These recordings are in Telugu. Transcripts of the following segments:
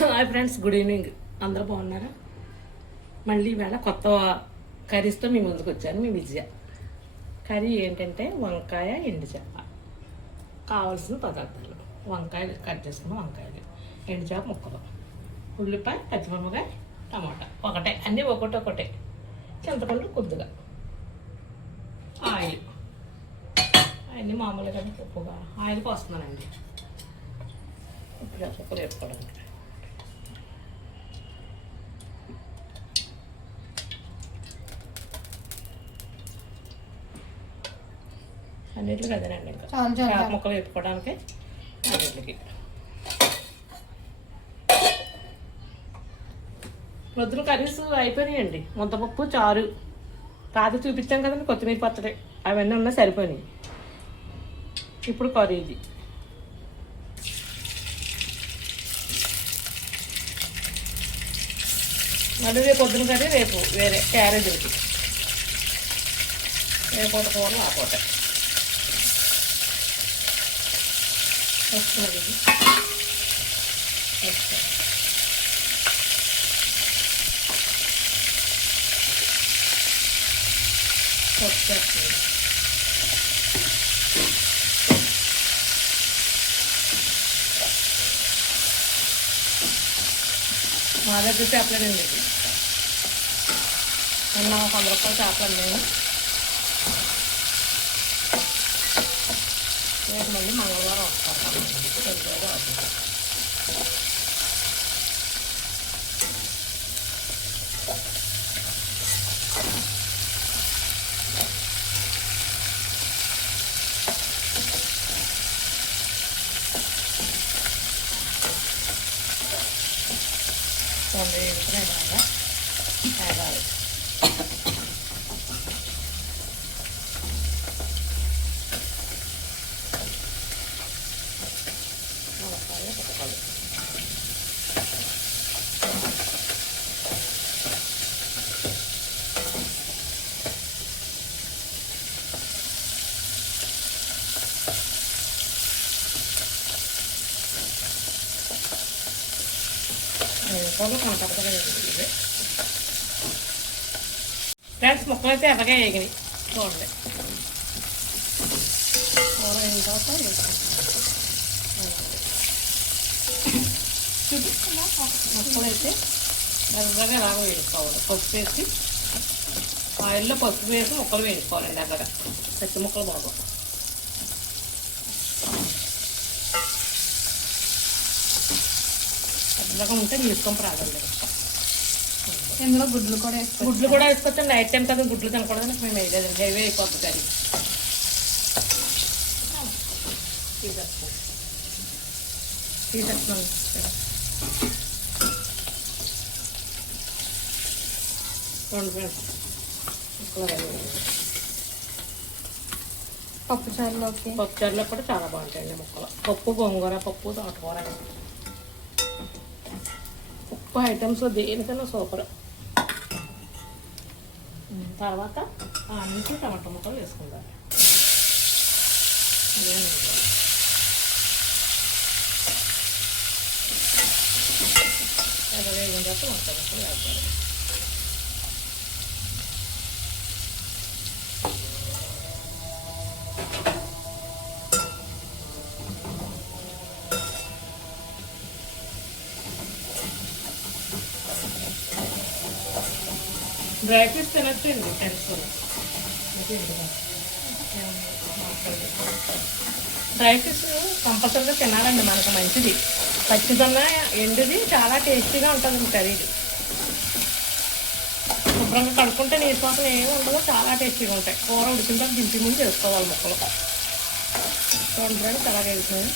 Hi friends, good evening. అందరూ బాగున్నారా? మళ్ళీ ఈవేళ కొత్త కర్రీస్తో మీ ముందుకు వచ్చాను. మీ విజయ. కర్రీ ఏంటంటే వంకాయ ఎండు చేప. కావాల్సిన పదార్థాలు: వంకాయలు కట్ చేసుకున్న వంకాయలు, ఎండు చేప ముక్కలు, ఉల్లిపాయ, పచ్చిమిరపకాయ, టమాటా ఒకటే, అన్నీ ఒకటే, చింతపండు కొద్దిగా, ఆయిల్, అవన్నీ మామూలుగా ఉప్పుగా ఆయిల్ పోస్తున్నానండి. ఇప్పుడు ముక్కలు వేసుకోవడానికి అన్నిటికి అదేనండి. ఇంకా ముక్కలు వేపుకోవడానికి అన్నిటికి. పొద్దున కర్రీస్ అయిపోయినాయండి. ముద్దపప్పు, చారు, కాదు చూపించాం కదండి, కొత్తిమీర పచ్చడి, అవన్నీ ఉన్నా సరిపోయినాయి. ఇప్పుడు కర్రీ ఇది. మళ్ళీ రేపు పొద్దున కర్రీ రేపు వేరే క్యారేజీలకి, రేపూట కూరలు ఆ పూట వస్తున్నది. వచ్చేస్తుంది. మా దగ్గర చేపలేనండి. ఇది మొన్న 100 రూపాయలు చేపలు నేను రేపు మళ్ళీ మంగళవారం వస్తాను. తెలియదు అవుతుంది. ఫ్రెండ్స్, ముక్కలు అయితే ఎలాగే వేగినాయి చూడండి. కూర అయిన తర్వాత చూపిస్తున్నా. ముక్కలు అయితే ఎర్రగా ఎలాగో వేసుకోవాలి. పసుపు వేసి ఆయిల్లో పసుపు వేసి ముక్కలు వేసుకోవాలండి. ఎర్రగా పచ్చి ముక్కలు బాగు. ఎర్రగా ఉంటే తీసుకొని రాగండి. ఇందులో గుడ్లు కూడా వేసుకోవచ్చు. నైట్ టైం కదా గుడ్లు తినకూడదని మేము వేయలేదండి. హెవీ అయిపోతుంది అది. తీసేస్తున్నాను. పప్పుచారులో కూడా చాలా బాగుంటాయండి ముక్కలు. పప్పు, గోంగూర పప్పు, తోటకూర, ఉప్పు ఐటమ్స్ దేనికైనా సూపర్. తర్వాత నుంచి టమాటా ముక్కలు వేసుకుంటారు. వేగిన తర్వాత టమాటా ముక్కలు వేస్తారు. డ్రై ఫ్రూట్స్ తినచ్చండి ఫ్రెండ్స్. డ్రై ఫ్రూట్స్ కంపల్సరీగా తినాలండి, మనకు మంచిది. పచ్చిదన్న ఎండుది చాలా టేస్టీగా ఉంటుంది కర్రీది. శుభ్రంగా కడుక్కుంటే నీరు కోసం ఏమి ఉండదో చాలా టేస్టీగా ఉంటాయి. కూర ఉడికిన తర్వాత దింపి ముందు చేసుకోవాలి ముక్కలు. చూడండి ఫ్రెండ్స్ అలాగే వేసినాయి.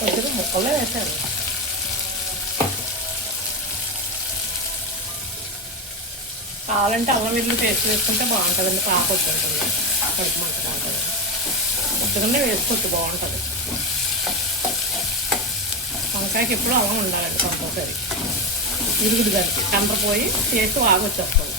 కొద్దిగా ముక్కలే వేసాను. కావాలంటే అల్లం వెల్లుల్లి పేస్ట్ వేసుకుంటే బాగుంటుందండి. పాకొచ్చు ఉంటుంది, కడుపు మంట బాగుంటుంది. కొద్దిగానే వేసుకోవచ్చు, బాగుంటుంది. వంకాయకి ఎప్పుడు అల్లం ఉండాలండి కంపల్సరీ. ఇరుగుడు దానికి కంపపోయి టేస్ట్ బాగా వచ్చేస్తుంది.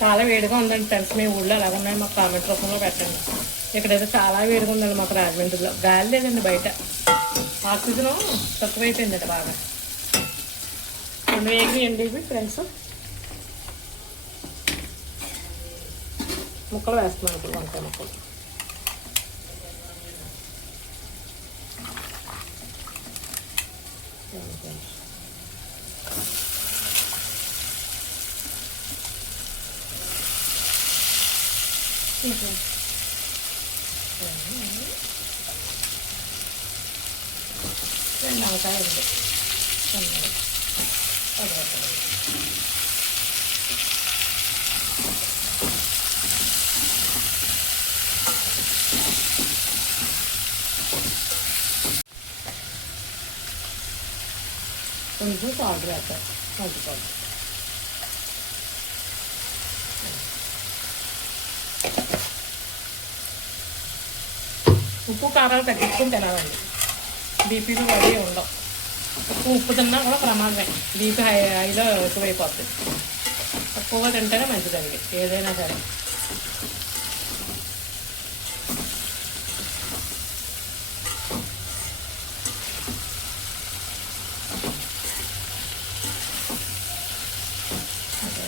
చాలా వేడిగా ఉందండి ఫ్రెండ్స్. మీ ఊళ్ళో ఎలాగ ఉన్నాయి మాకు కామెంట్ రూపంలో పెట్టండి. ఇక్కడైతే చాలా వేడిగా ఉందండి మాకు రాజమండ్రిలో. గాలి లేదండి బయట, ఆక్సిజన్ తక్కువైపోయిందండి బాగా. రెండు వేగినాయండి ఇవి ఫ్రెండ్స్. ముక్కలు వేస్తున్నాను ఇప్పుడు, వంకాయ ముక్కలు. రెండు వంకాయ ఉంది, కొంచెం సాల్ట్ వేస్తారు, సాల్ట్. ఉప్పు కారాలు తగ్గించుకుని తినాలండి. బీపీలు అవి ఉండవు. ఉప్పు తిన్నా కూడా ప్రమాదమే, బీపీ హైలో ఎక్కువైపోతుంది. తక్కువగా తింటేనే మంచిదండి ఏదైనా సరే.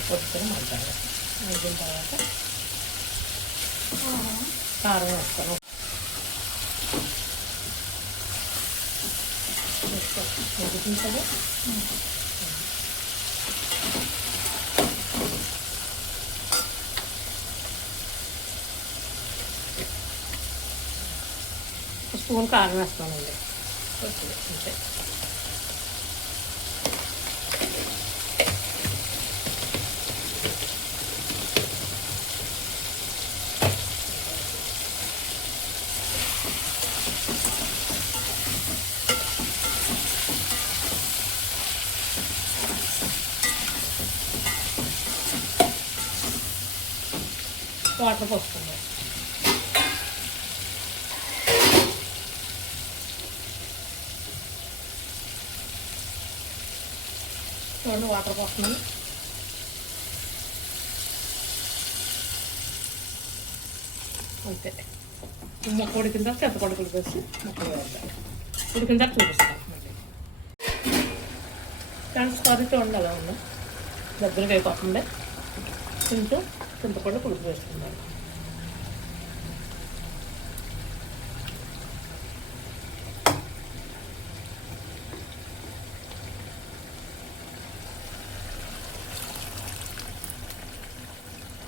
కొద్దిగా మంచాలి. మగ్గిన తర్వాత కారం వేస్తాను. మగ్గుతుంది. స్పూన్ కారం వేస్తానండి, అంతే. వాటర్ పోస్తుంది. చూడండి వాటర్ పోస్తున్నాను. అంతే. మొక్క ఉడికిన తర్వాత చెత్త కొడుకులు వేసి మొక్కలు వేయాలి. ఉడికిన తర్వాత చూపిస్తాను మళ్ళీ. ఫ్రెండ్స్ కర్రీ చూడండి అలా ఉందా, దగ్గరగా అయిపోతుంది. కొంచెం చింతపండు పులుపు వేసుకున్నాను.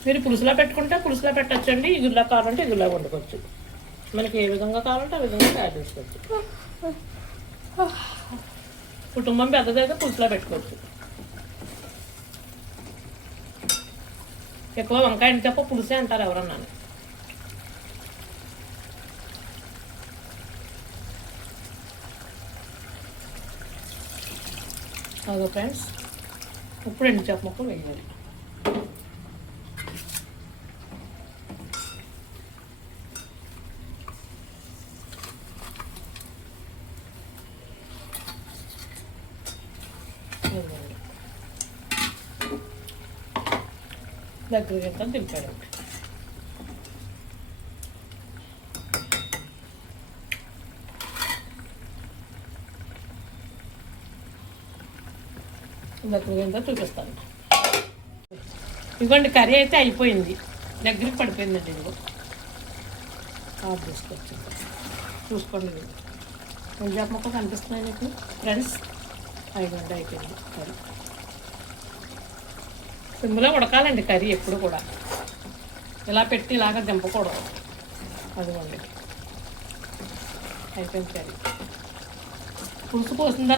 మీరు పులుసులా పెట్టుకుంటే పులుసులా పెట్టచ్చండి. ఇగురులా కావాలంటే ఇగురులా వండుకోవచ్చు. మనకి ఏ విధంగా కావాలంటే ఆ విధంగా తయారు చేసుకోవచ్చు. కుటుంబం పెద్దదైతే పులుసులా పెట్టుకోవచ్చు. ఎక్కువ వంకాయ అంటే తప్ప పులుసే అంటారు ఎవరన్నా. అదో ఫ్రెండ్స్, ఇప్పుడు ఎండుచేప ముక్కలు వేయాలి. దగ్గరికి ఎంత దింపాడు. దగ్గరికి ఎంత చూపిస్తాను. ఇదిగోండి కర్రీ అయితే అయిపోయింది, దగ్గరికి పడిపోయిందండి. ఇదిగో ఆఫ్ చేసుకోవచ్చు, చూసుకోండి. ఎంజాప్ మొక్క కనిపిస్తున్నాయి మీకు ఫ్రెండ్స్. అయిపోయింది కర్రీ. సిమ్లో ఉడకాలండి కర్రీ ఎప్పుడు కూడా. ఇలా పెట్టి ఇలాగ దింపకూడదు. అదిగోండి అయిపోయింది కర్రీ. పులుసు పోసిన